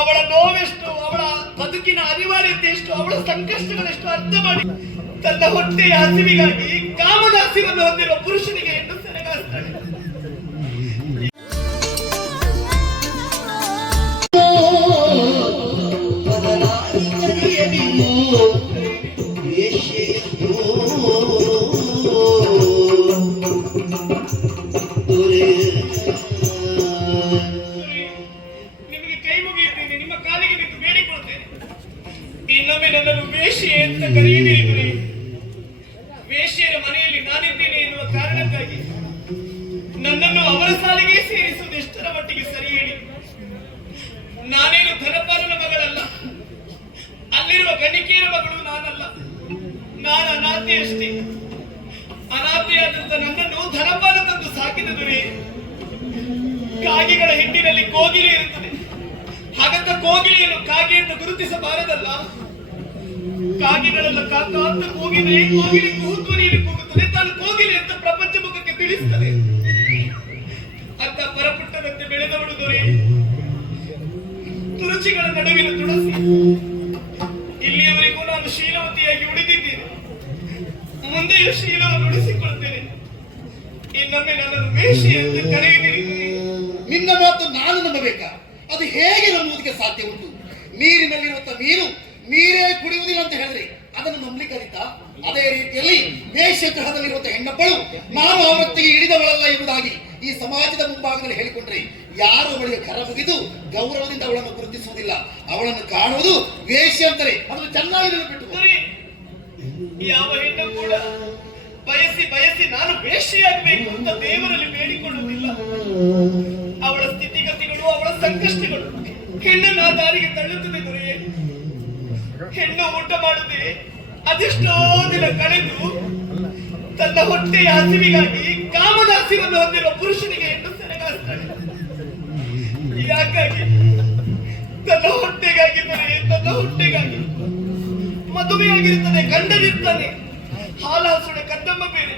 ಅವಳ ನೋವೆಷ್ಟು, ಅವಳ ಬದುಕಿನ ಅನಿವಾರ್ಯತೆ ಎಷ್ಟು, ಅವಳ ಸಂಕಷ್ಟಗಳೆಷ್ಟು ಅರ್ಥ ಮಾಡಿ ತನ್ನ ಹೊಟ್ಟೆಯ ಹಸಿವಿಗಾಗಿ ಕಾಮದ ಹಸಿವನ್ನು ಹೊಂದಿರುವ ಪುರುಷನಿಗೆ ಹೆಣ್ಣು ಸೆರಗಾಸ್ತಾಳೆ. ನಿಮಗೆ ಕೈ ಮುಗಿಯುತ್ತೇನೆ, ನಿಮ್ಮ ಕಾಲಿಗೆ ಬಿದ್ದು ಬೇಡಿಕೊಳ್ಳುತ್ತೇನೆ, ಇನ್ನೊಮ್ಮೆ ನನ್ನನ್ನು ವೇಶ್ಯೆ ಅಂತ ಕರೆಯುತ್ತೀರಿ. ವೇಶ್ಯರ ಮನೆಯಲ್ಲಿ ನಾನಿದ್ದೇನೆ ಎನ್ನುವ ಕಾರಣಕ್ಕಾಗಿ ನನ್ನನ್ನು ಅವರ ಸಾಲಿಗೆ ಸೇರಿಸುವುದು ಎಷ್ಟರ ಮಟ್ಟಿಗೆ ಸರಿ ಹೇಳಿ? ನಾನೇನು ಧನಪಾಲನ ಮಗಳಲ್ಲ, ಅಲ್ಲಿರುವ ಗಣಿಕೆಯರ ಮಗಳು ನಾನಲ್ಲ, ನಾನು ಅನಾಥೆ ಅಷ್ಟೇ. ಅನಾಥೆಯಾದಂತ ನನ್ನನ್ನು ಧನಪಾಲ ತಂದು ಸಾಕಿದ ದೊರೆ. ಕಾಗೆಗಳ ಹಿಂಡಿನಲ್ಲಿ ಕೋಗಿಲೆ ಇರುತ್ತದೆ, ಹಾಗಂತ ಕೋಗಿಲೆಯನ್ನು ಕಾಗೆ ಎಂದು ಗುರುತಿಸಬಾರದಲ್ಲ. ಕಾಗೆಗಳೆಲ್ಲ ಕಾಕ ಅಂತ ಕೂಗಿದ್ರೆ ಕೋಗಿಲೆ ಕುಹುಧ್ವನಿಯಲ್ಲಿ ಕೂಗುತ್ತದೆ, ತಾನು ಕೋಗಿಲೆ ಅಂತ ಪ್ರಪಂಚ ಮುಖಕ್ಕೆ ತಿಳಿಸುತ್ತದೆ. ಅಂತ ಪರಪುಟ್ಟದಂತೆ ಬೆಳೆದವಳು ದೊರೆ. ತುರುಚಿಗಳ ನಡುವಿನ ತುಳಸಿ. ಇಲ್ಲಿಯವರೆಗೂ ನಾನು ಶೀಲವತಿಯಾಗಿ ಉಳಿದಿದ್ದೇನೆ, ಮುಂದೆಯೂ ಶೀಲವನ್ನು ಉಳಿಸಿಕೊಳ್ಳುತ್ತೇನೆ. ಇನ್ನೊಮ್ಮೆ ನನ್ನನ್ನು ವೇಶ್ಯೆ ಅಂತ ಕರೆಯುತ್ತೀರಿ. ನಿನ್ನ ಮಾತು ನಾನು ನಂಬಬೇಕಾ? ಅದು ಹೇಗೆ ನಂಬುವುದಕ್ಕೆ ಸಾಧ್ಯ ಉಂಟು? ನೀರಿನಲ್ಲಿರುವಂತ ನೀರು ನೀರೇ ಕುಡಿಯುವುದಿಲ್ಲ ಅಂತ ಹೇಳಿದ್ರೆ ಅದನ್ನು ನಂಬಲಿಕ್ಕಾಗಿತ್ತಾ? ಅದೇ ರೀತಿಯಲ್ಲಿ ವೇಶ್ಯಗ್ರಹದಲ್ಲಿರುವಂತಹ ಹೆಣ್ಣಪ್ಪಳು ನಾನು ಆವೃತ್ತಿಗೆ ಇಳಿದವಳಲ್ಲ ಎಂಬುದಾಗಿ ಈ ಸಮಾಜದ ಮುಂಭಾಗದಲ್ಲಿ ಹೇಳಿಕೊಂಡ್ರೆ ಯಾರು ಅವಳಿಗೆ ಕರ ಮುಗಿದು ಗೌರವದಿಂದ ಅವಳನ್ನು ಗುರುತಿಸುವುದಿಲ್ಲ. ಅವಳನ್ನು ಕಾಣುವುದು ವೇಶ್ಯ ಅಂತಾರೆ. ಅದನ್ನು ಚೆನ್ನಾಗಿ ನೆನಪಿಟ್ಟು. ಯಾವ ಹೆಣ್ಣು ಕೂಡ ಬಯಸಿ ಬಯಸಿ ನಾನು ವೇಶ್ಯೆಯಾಗಬೇಕು ಅಂತ ದೇವರಲ್ಲಿ ಬೇಡಿಕೊಳ್ಳುವುದಿಲ್ಲ. ಅವಳ ಸ್ಥಿತಿಗತಿಗಳು, ಅವಳ ಸಂಕಷ್ಟಗಳು ಹೆಣ್ಣನ್ನು ಆ ದಾರಿಗೆ ತಳ್ಳುತ್ತದೆ ದೊರೆಯೇ. ಹೆಣ್ಣು ಊಟ ಮಾಡುತ್ತೆ, ಅದೆಷ್ಟೋ ದಿನ ಕಳೆದು ತನ್ನ ಹೊಟ್ಟೆಯ ಹಸಿವಿಗಾಗಿ ಕಾಮದ ಹಸಿವನ್ನು ಹೊಂದಿರುವ ಪುರುಷನಿಗೆ ಹೆಣ್ಣು ಸೆರಗಾಸ್ತಾಳೆ. ಯಾಕಾಗಿ? ತನ್ನ ಹೊಟ್ಟೆಗಾಗಿ ದೊರೆ, ತನ್ನ ಹೊಟ್ಟೆಗಾಗಿ. ಮದುವೆಯಾಗಿರುತ್ತದೆ, ಗಂಡನಿರ್ತಾನೆ, ಹಾಲಾಸುಳೆ ಕದ್ದಮ್ಮ ಬೇರೆ.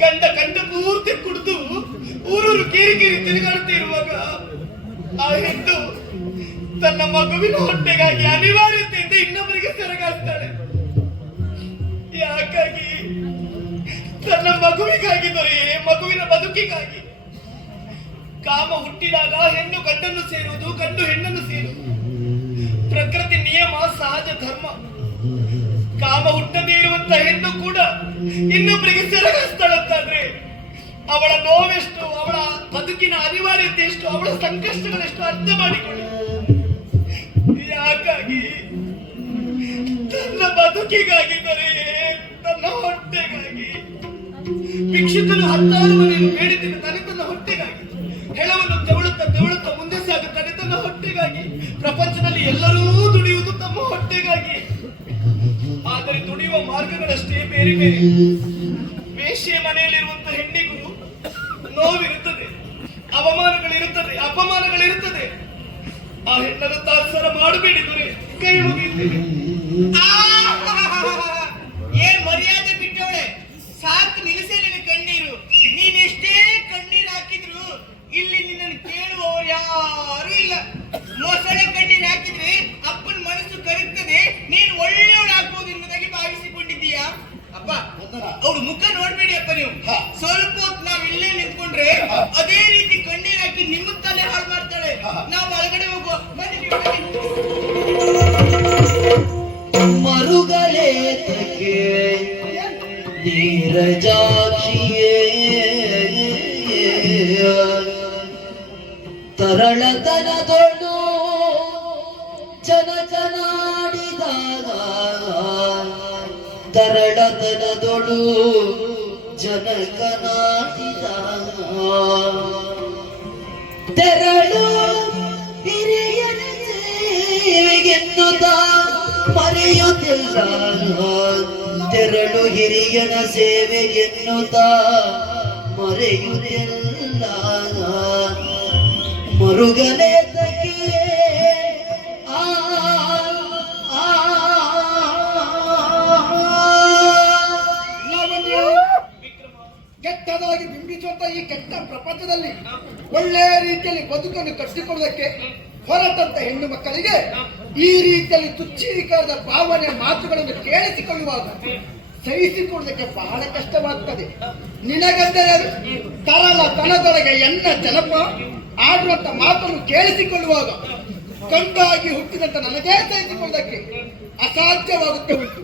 ಗಂಡ ಪೂರ್ತಿ ಕುಡಿದು ಊರೂರು ಕೇರಿ ತಿರುಗಾಡ್ತಾ ಇರುವಾಗ ಆ ಹೆಣ್ಣು ತನ್ನ ಮಗುವಿನ ಹೊಟ್ಟೆಗಾಗಿ ಅನಿವಾರ್ಯತೆಯಿಂದ ಇನ್ನೊಬ್ಬರಿಗೆ ಸೆರಗಾಸ್ತಾಳೆ. ಯಾಕಾಗಿ? ತನ್ನ ಮಗುವಿಗಾಗಿ ದೊರೆಯೇ, ಮಗುವಿನ ಬದುಕಿಗಾಗಿ. ಕಾಮ ಹುಟ್ಟಿದಾಗ ಹೆಣ್ಣು ಗಂಡನ್ನು ಸೇರುವುದು, ಗಂಡು ಹೆಣ್ಣನ್ನು ಸೇರುವುದು ಪ್ರಕೃತಿ ನಿಯಮ, ಸಹಜ ಧರ್ಮ. ಕಾಮ ಹುಟ್ಟದೇ ಇರುವಂತ ಹೆಣ್ಣು ಕೂಡ ಇನ್ನೊಬ್ಬರಿಗೆ ಸೆರಗಾಸ್ತಾಳಂತಾದ್ರೆ ಅವಳ ನೋವೆಷ್ಟು, ಅವಳ ಬದುಕಿನ ಅನಿವಾರ್ಯತೆ ಎಷ್ಟು, ಅವಳ ಸಂಕಷ್ಟಗಳೆಷ್ಟು ಅರ್ಥ ಮಾಡಿಕೊಳ್ಳಿ. ಯಾಕಾಗಿ? ತನ್ನ ಬದುಕಿಗಾಗಿ ದೊರೆಯೇ, ತನ್ನ ಹೊಟ್ಟೆಗಾಗಿ. ಭಿಕ್ಷುಕನು 10 ಮನೆಯನ್ನು ಬೇಡಿದ್ದೇನೆ ತಾನೆ ತನ್ನ ಹೊಟ್ಟೆಗಾಗಿ. ಹೆಳವನ್ನು ತೆವಳುತ್ತಾ ಮುಂದೆ ಸಾಗುತ್ತಾನೆ ತನ್ನ ಹೊಟ್ಟೆಗಾಗಿ. ಪ್ರಪಂಚದಲ್ಲಿ ಎಲ್ಲರೂ ದುಡಿಯುವುದು ತಮ್ಮ ಹೊಟ್ಟೆಗಾಗಿ. ಆದರೆ ದುಡಿಯುವ ಮಾರ್ಗಗಳಷ್ಟೇ ಬೇರೆ ಬೇರೆ. ವೇಶ್ಯೆ ಮನೆಯಲ್ಲಿರುವಂತಹ ಹೆಣ್ಣಿಗೂ ನೋವಿರುತ್ತದೆ, ಅವಮಾನಗಳಿರುತ್ತದೆ, ಅಪಮಾನಗಳಿರುತ್ತದೆ. ಆ ಹೆಣ್ಣನ್ನು ತಾತ್ಸರ ಮಾಡಬೇಡಿ ದೊರೆ, ಕೈ ಮುಗಿಯುತ್ತೇನೆ. ಏನ್ ಮರ್ಯಾದೆ ಬಿಟ್ಟವಳೆ, ಸಾಕು ನಿಲ್ಲಿಸೇ ನಿನ್ನ ಕಣ್ಣೀರು. ನೀನ್ ಎಷ್ಟೇ ಕಣ್ಣೀರು ಹಾಕಿದ್ರು ಇಲ್ಲಿ ನಿನ್ನನ್ನು ಕೇಳುವವರು ಯಾರು ಇಲ್ಲ. ಮೊಸಳೆ ಕಣ್ಣೀರು ಹಾಕಿದ್ರೆ ಅಪ್ಪನ ಮನಸ್ಸು ಕರಗ್ತದೆ, ನೀನ್ ಒಳ್ಳೆಯವಳಾಗ್ಬೋದು ಎನ್ನುವುದಾಗಿ ಭಾವಿಸಿಕೊಂಡಿದ್ದೀಯಾ? ಅಪ್ಪ, ಅವ್ರ ಮುಖ ನೋಡ್ಬೇಡಿ ಅಪ್ಪ ನೀವು. ಸ್ವಲ್ಪ ಹೊತ್ತು ನಾವ್ ಇಲ್ಲೇ ನಿಂತ್ಕೊಂಡ್ರೆ ಅದೇ ರೀತಿ ಕಣ್ಣೀರ್ ಹಾಕಿ ನಿಮ್ಮ ತಲೆ ಹಾಳು ಮಾಡ್ತಾಳೆ. ನಾವು ಒಳಗಡೆ ಹೋಗುವ, ಬನ್ನಿ ನೀವು. ಮರುಗಳೇ ನೀರಜಾಕ್ಷಿಯೇ ತರಳತನದೊಳು ಜನಕನಾಡಿದಾಗ, ತರಳತನದೊಳು ಜನಕನಾಡಿದಾಗ ತೆರಳು ಹಿರಿಯನ ಸೇವೆಗೆನ್ನುತ್ತ ಮರೆಯುತ್ತಿಲ್ಲ. ತೆರಳು ಹಿರಿಯನ ಸೇವೆಗೆನ್ನುತ್ತ ಮರೆಯುತ್ತಿಲ್ಲ. ಮರುಗನೆ ತಗಿಯೇ ಕೆಟ್ಟದಾಗಿ ಬಿಂಬಿಸುವಂತ ಈ ಕೆಟ್ಟ ಪ್ರಪಂಚದಲ್ಲಿ ಒಳ್ಳೆಯ ರೀತಿಯಲ್ಲಿ ಬದುಕನ್ನು ಕಟ್ಟಿಕೊಳ್ಳೋದಕ್ಕೆ ಹೊರಟಂತ ಹೆಣ್ಣು ಮಕ್ಕಳಿಗೆ ಈ ರೀತಿಯಲ್ಲಿ ತುಚ್ಛೀಕರಣದ ಭಾವನೆ ಮಾತುಗಳನ್ನು ಕೇಳಿಸಿಕೊಳ್ಳುವಾಗ ಸಹಿಸಿಕೊಳ್ಳಲಿಕ್ಕೆ ಬಹಳ ಕಷ್ಟವಾಗ್ತದೆ. ನಿನಗಂದರೆ ತರಲ ತನದೊಳಗೆ ಎನ್ನ ಜನಪ ಆಡುವಂತ ಮಾತನ್ನು ಕೇಳಿಸಿಕೊಳ್ಳುವಾಗ ಕಂಡಾಗಿ ಹುಟ್ಟಿದಂತ ನನಗೇ ಸಹಿಸಿಕೊಳ್ಳಕ್ಕೆ ಅಸಾಧ್ಯವಾಗುತ್ತೆ ಉಂಟು.